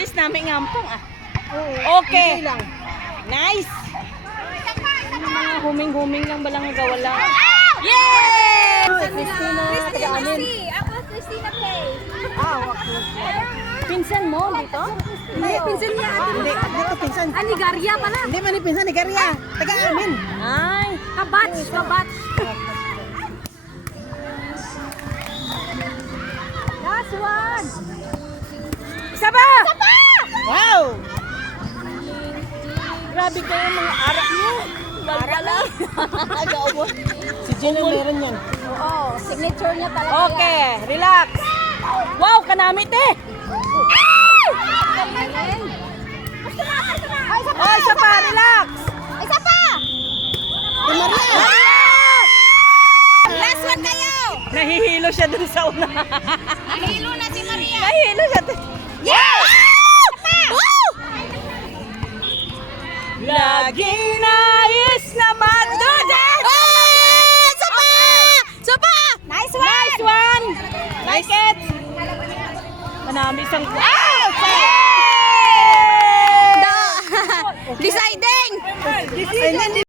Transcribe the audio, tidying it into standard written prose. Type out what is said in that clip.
least namin ngampong ah. Okay. Okay. Nice. Mga huming-huming lang balang gawala. Yay! Christina, taga-amin. Ako, Christina Play. Pinsan mo dito? Hindi, pinsan niya. Hindi, dito pinsan. Ani Garya pala. Hindi man ni pinsan ni Garya. Taga-amin. Ay. Kabatch, kabatch. Last one. Isa pa! Wow! Grabe kayo mga arak nyo. Arak lang. Nag-aubos. Si Jenna meron yan. Oo, signature niya talaga. Okay, relax. Wow, kanamit eh. Galing. Ay, isa pa. Oh, isa pa, relax. Isa pa. Si Maria! Last one kayo. Nahihilo siya dun sa una. Nahilo na si Maria. Nahihilo siya. Yes! Laging nais na magdudas. Isa pa! Isa pa! Nice one! Nice one. Like it. Manami isang... Wow! Deciding! Decision.